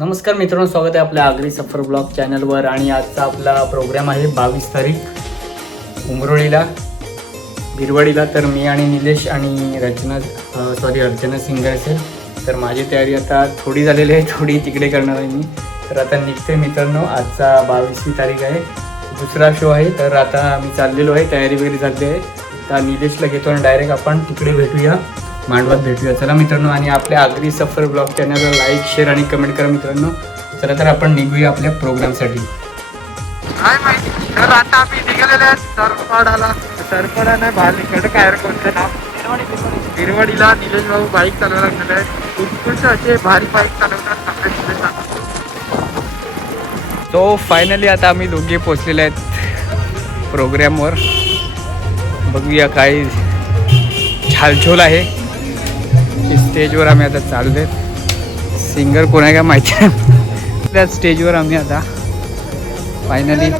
नमस्कार मित्रांनो स्वागत आहे आपल्या आगरी सफर ब्लॉग चॅनलवर आणि आजचा आपला प्रोग्राम आहे बावीस तारीख उमरोळीला बिरवाडीला. तर मी आणि निलेश आणि रचना सॉरी अर्चना सिंग असेल. तर माझी तयारी आता थोडी झालेली आहे थोडी तिकडे करणार आहे मी. तर आता निघते मित्रांनो आजचा बावीसवी तारीख आहे. दुसरा शो आहे तर आता मी चाललेलो आहे तयारी वगैरे झाली आहे. तर निलेशला घेतो आणि डायरेक्ट आपण तिकडे भेटूया. मांडवात भेटूया. चला मित्रांनो आणि आपल्या आगरी सफर ब्लॉग चॅनलला लाईक शेअर आणि कमेंट करा मित्रांनो. चला तर आपण निघूया आपल्या प्रोग्रामसाठी काय माहिती? तर आता आम्ही निघालेले आहेत सरपडाला सरपडा नाही भालीकडे काय रे कोणतं नाव? हिरवडीला निलेश भाऊ बाईक चालवायला गेले आहेत. उत्कृष्ट असे भारी बाईक चालवतात फायनली आता आम्ही दोघे पोचलेले आहेत प्रोग्रामवर बघूया काय झालझोल आहे. स्टेजवर आम्ही आता चाललो आहेत. सिंगर कोण आहे का माहिती आहे त्या स्टेजवर आम्ही आता फायनली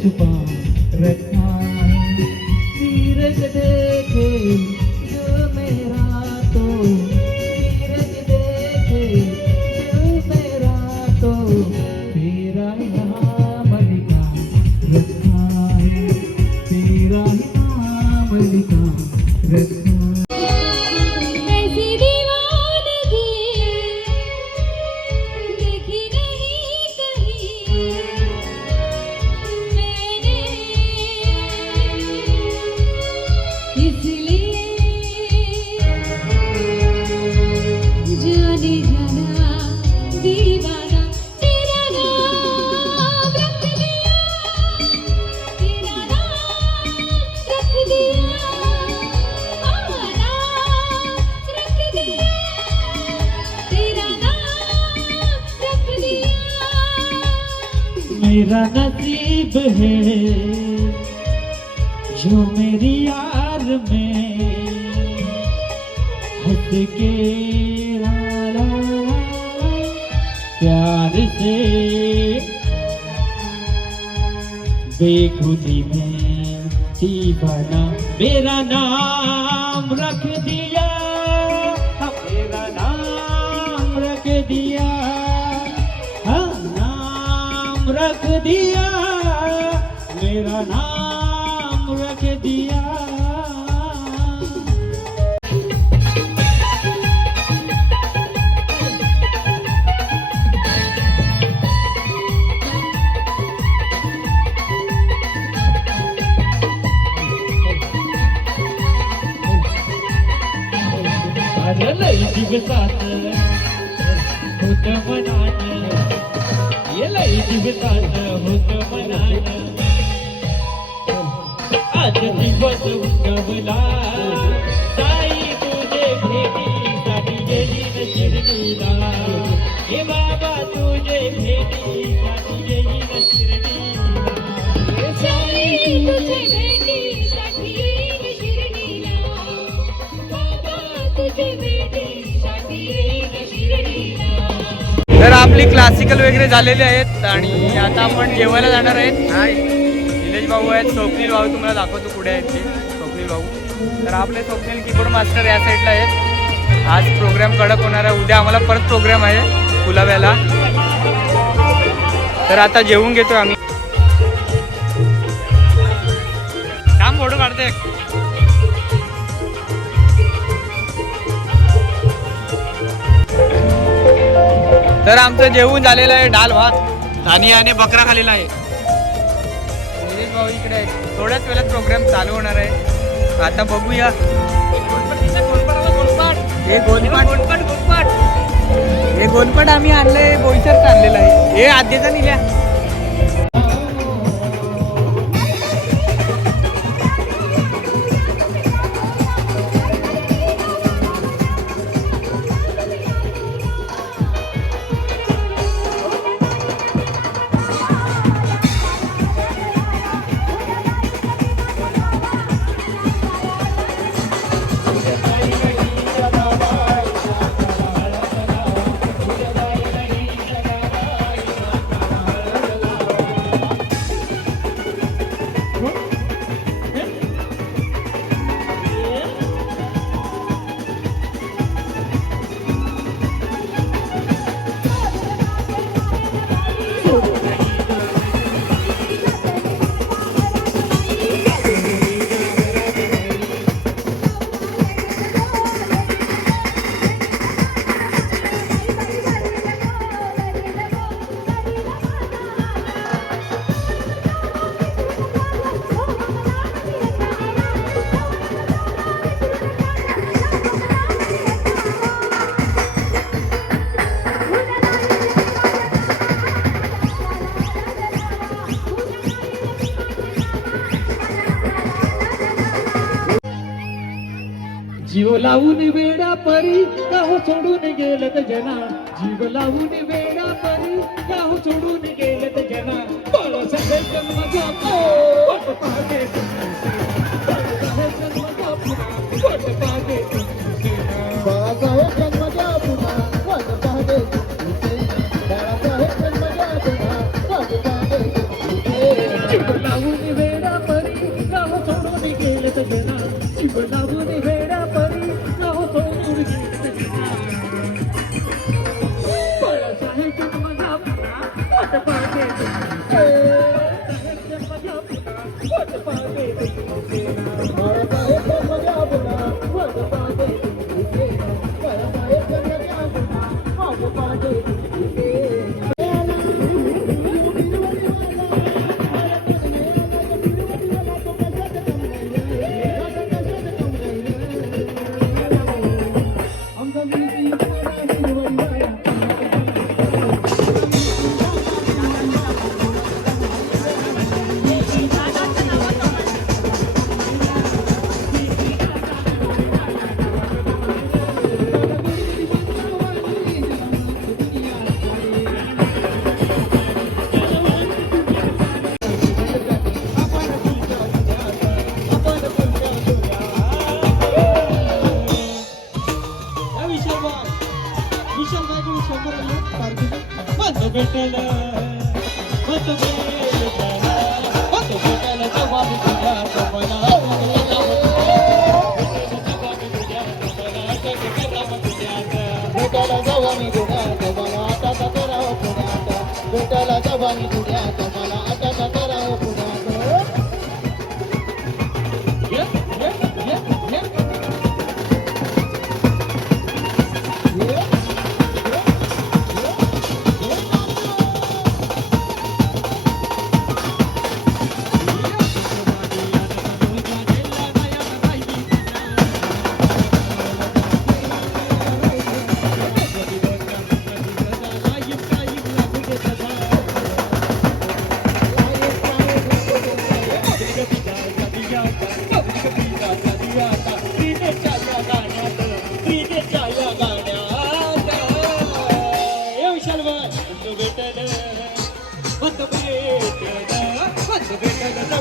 Rekha, Tirajde मेरा नसीब है जो मेरी यार में हद के ला ला ला प्यार से बेखुदी में दीवाना मेरा नाम रख दिया मेरा नाम तर आपली क्लासिकल वगैरे झालेली आहेत आणि आता आपण जेवायला जाणार आहेत. निलेश भाऊ आहेत स्वप्नील भाऊ तुम्हाला दाखवतो पुढे आहेत ते. स्वप्नील भाऊ. तर आपले स्वप्नील कीबोर्ड मास्टर या साईडला आहेत. आज प्रोग्राम कडक होणार आहे. उद्या आम्हाला परत प्रोग्राम आहे कुलाव्याला तर आता जेवून घेतो आम्ही. तर आमचं जेवण झालेलं आहे डाल भात. आणि आणि बकरा खालेला आहे. निलेश भाऊ इकडे थोड्याच वेळात प्रोग्राम चालू होणार आहे. आता बघूया. हे गोलपाट. गोलपाट गोलपाट. हे गोलपाट आम्ही आणलंय बोईसरचं आणलेलं आहे. हे आद्याचा निल्या गेलत जना. जीव लावून वेळा परी गाव सोडून गेलत जना. पळस जन्म लागा वाणी पुण्यात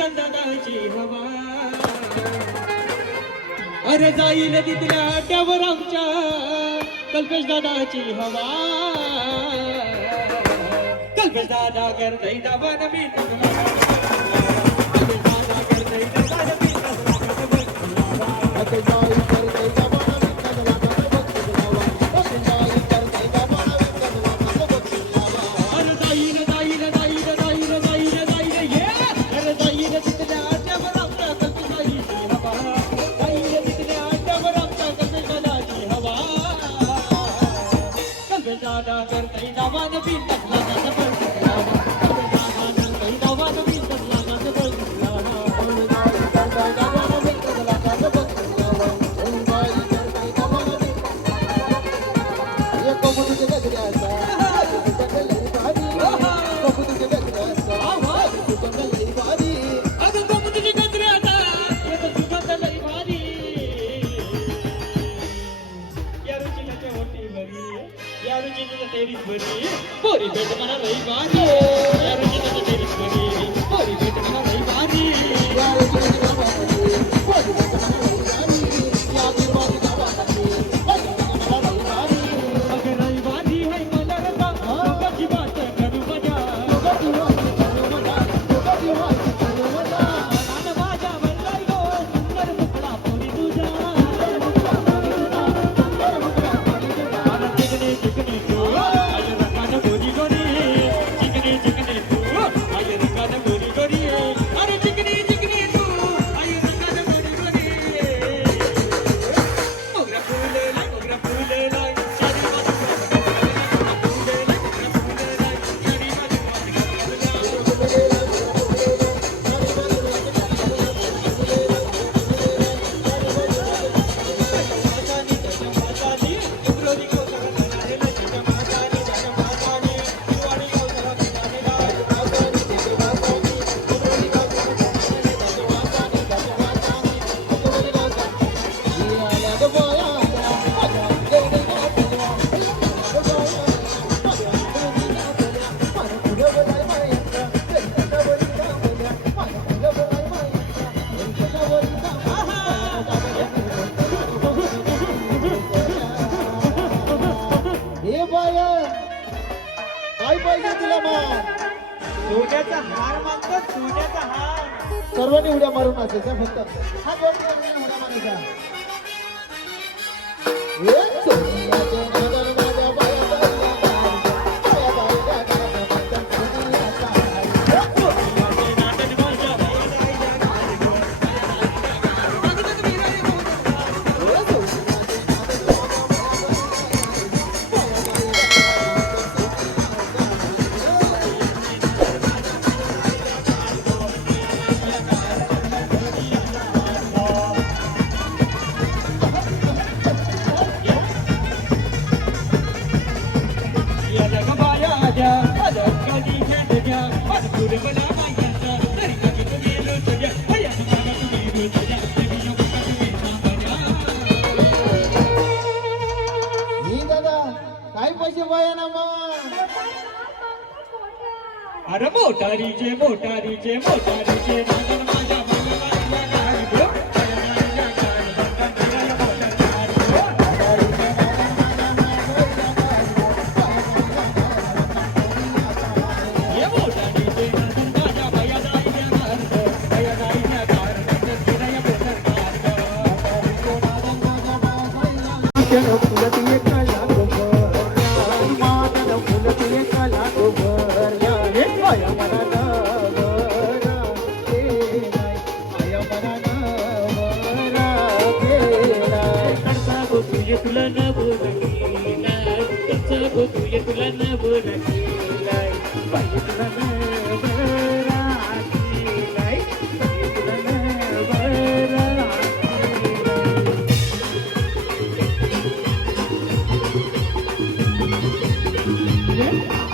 विशाल दादाची हवा. अरे जाईल तिथल्या आट्यावर आमच्या कल्पेश दादाची हवा. कल्पेश दादा करतय दाबा नवी दादा करतय दाबा नवी जाना कर कहीं दावा न भी तकला न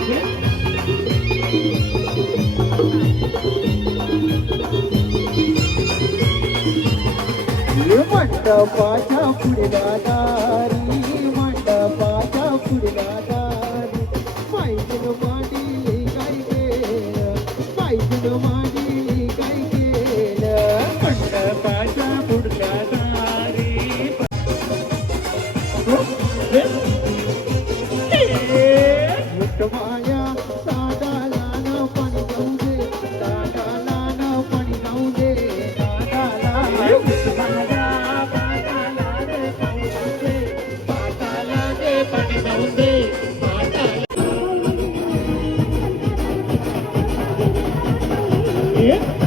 You want the part of the body, you want. দিয়ে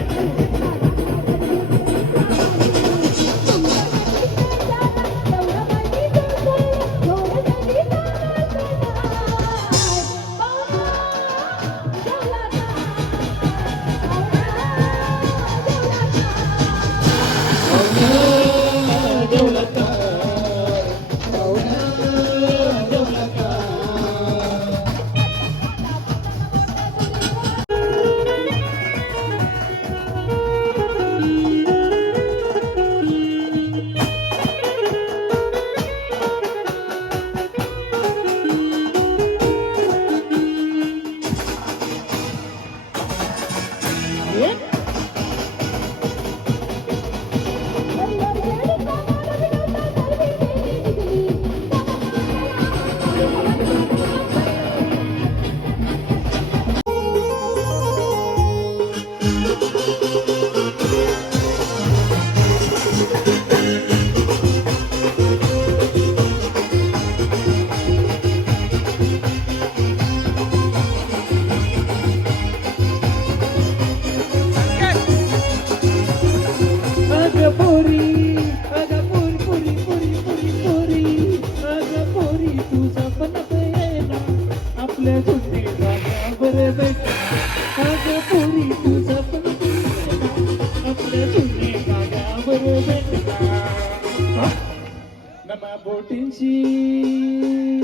potenci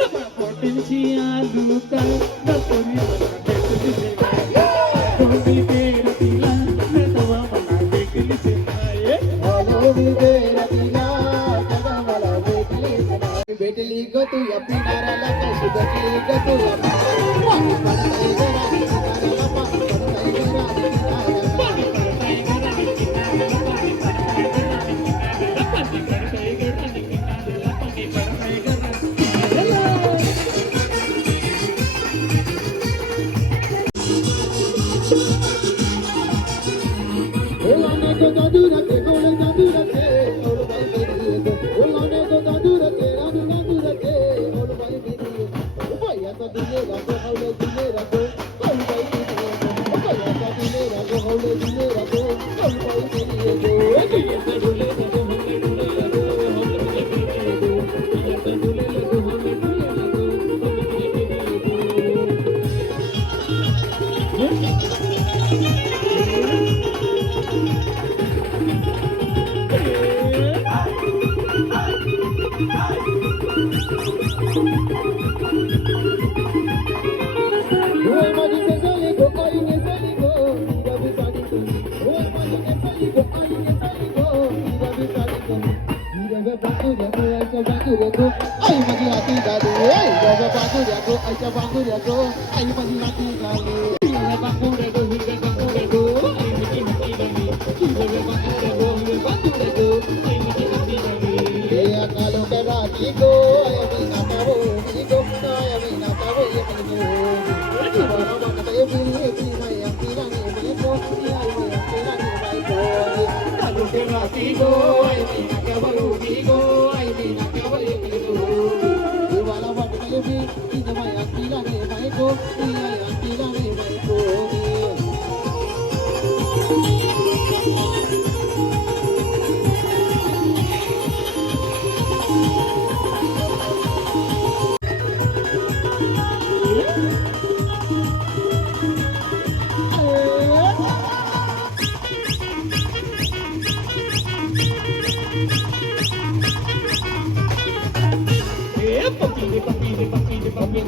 nama potenci aluka na pori mana dekli se todi tera dila na tava mana dekli se aaye alodi tera dila tava mana dekli se aaye betli ko tu apni narala ka sudakli ko tu apni Yeah, Ya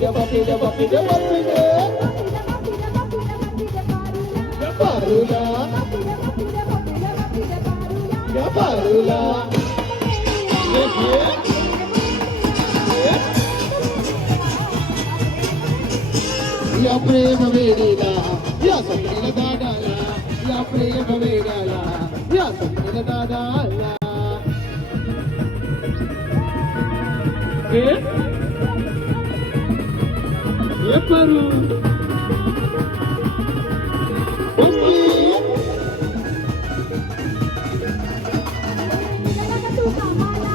prema vedala ya sakina dadala ya prema vedala ya sakina dadala eh చెప్పారు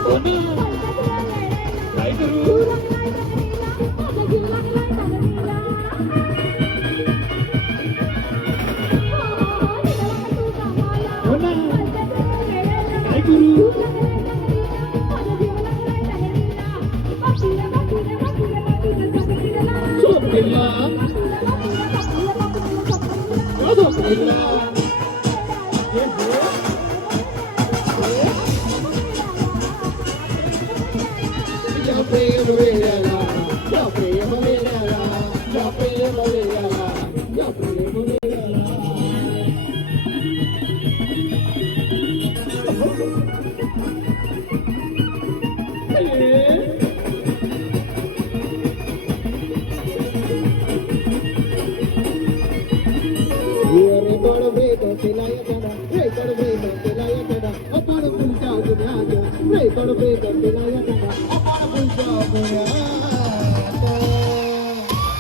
Oh, Don't let them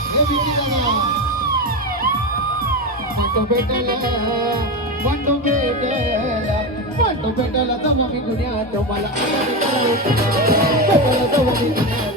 walk into the air, don't let them walk into the air, don't let them walk into the air.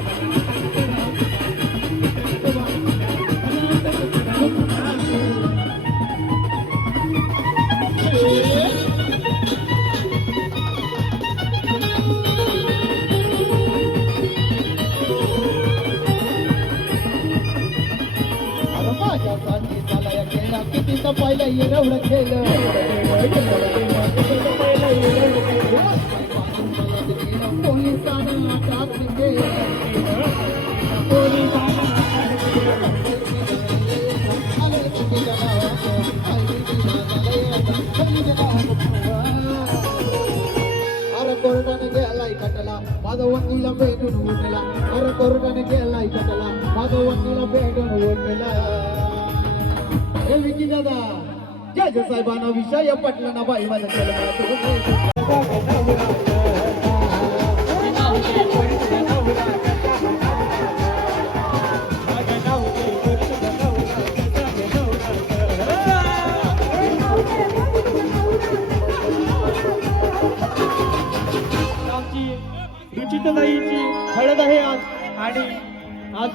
पहिला येणं केलं पोलिसांना टाक ಅರ ಕೊರಟನಿಗೆ ಅಲ್ಲ ಕಟ್ಟಲ ಮಗ ಒಂದು ಇಲ್ಲಂಬೆ ನುಡುಗುಟ್ಟಲ ಅರ ಕೊರಟನಿಗೆ ಅಲ್ಲ हे विकी दादा. जज साहेबांना विषय पटला बाई माझ्या रुचिताईची हळद आहे आज. आणि आज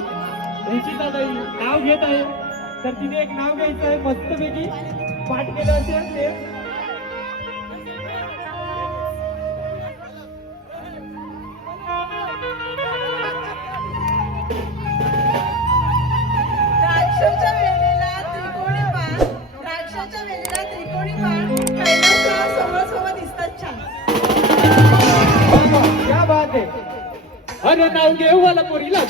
रुचिताताई नाव घेत आहे. तर तिने एक नाव घ्यायचं आहे मस्तपैकी पाठ केलं असेल ते. द्राक्षाच्या वेलीला त्रिकोणी पान द्राक्षाच्या वेलीला त्रिकोणी पान कैलासला समोर समोर दिसतात छान. क्या बात. आहे अरे नाव घेऊ मला पोरीला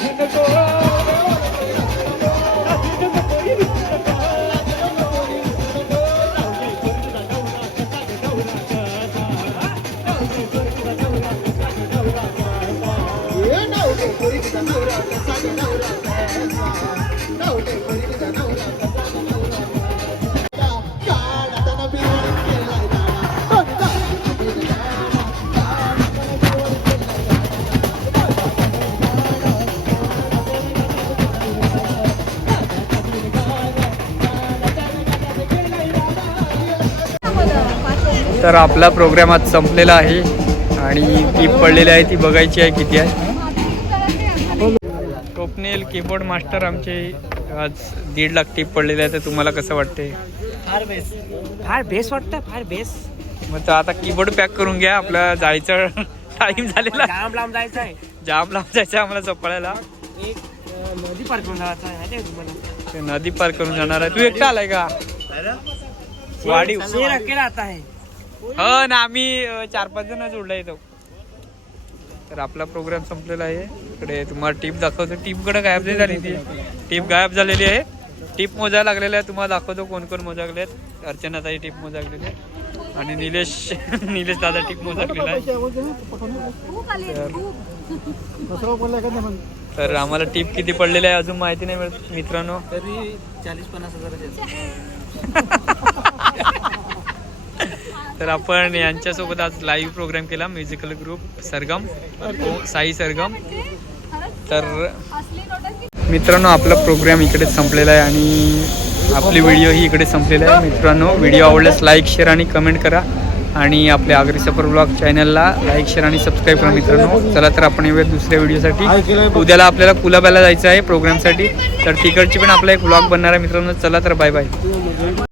तर आपला प्रोग्राम आज संपलेला आहे आणि टीप पडलेली आहे ती बघायची आहे किती आहे. स्वप्नील कीबोर्ड मास्टर आमचे आज दीड लाख टीप पडलेले आहे तर तुम्हाला कसं वाटते? फार बेस फार बेस वाटतं फार बेस मग तर आता कीबोर्ड पॅक करून घ्या आपला जायचं टाइम झालेला. आहे. लांब लांब जायचं आहे. जाम लांब जायचं आहे आम्हाला चपळायला एक नदी पार करून जायचं आहे आहे तुम्हाला? ते नदी पार करून जाणार आहे. तू एकटा आलाय का? वाढीव शेर अकेला आता है हो ना आम्ही अ, चार पाच जण जोडला येतो तर आपला प्रोग्राम संपलेला आहे. इकडे तुम्हाला टीप दाखवतो. टीपकडे गायब नाही झाली ती. टीप गायब झालेली आहे. टीप मोजायला लागलेली आहे तुम्हाला दाखवतो कोण कोण मोजागले आहेत अर्चना ताई टीप मोजागलेली आहे. आणि निलेश निलेश दादा टीप मोजागलेला आहे. तर- तर आम्हाला टीप किती पडलेली आहे अजून माहिती नाही मिळत मित्रांनो. तरी चाळीस पन्नास हजार तर आपण यांच्यासोबत आज लाईव्ह प्रोग्राम केला म्युझिकल ग्रुप सरगम साई सरगम. तर मित्रांनो आपला प्रोग्राम इकडेच संपलेला आहे आणि आपली व्हिडिओ ही इकडे संपलेला आहे. मित्रांनो व्हिडिओ आवडल्यास लाईक शेअर आणि कमेंट करा. आणि आपल्या आगरी सफर ब्लॉग चॅनलला लाईक शेअर आणि सबस्क्राईब करा मित्रांनो. चला तर आपण येऊया दुसऱ्या व्हिडिओसाठी उद्याला आपल्याला कुलाब्याला जायचं आहे प्रोग्रामसाठी तर तिकडची पण आपला एक ब्लॉग बनणार आहे मित्रांनो. चला तर बाय बाय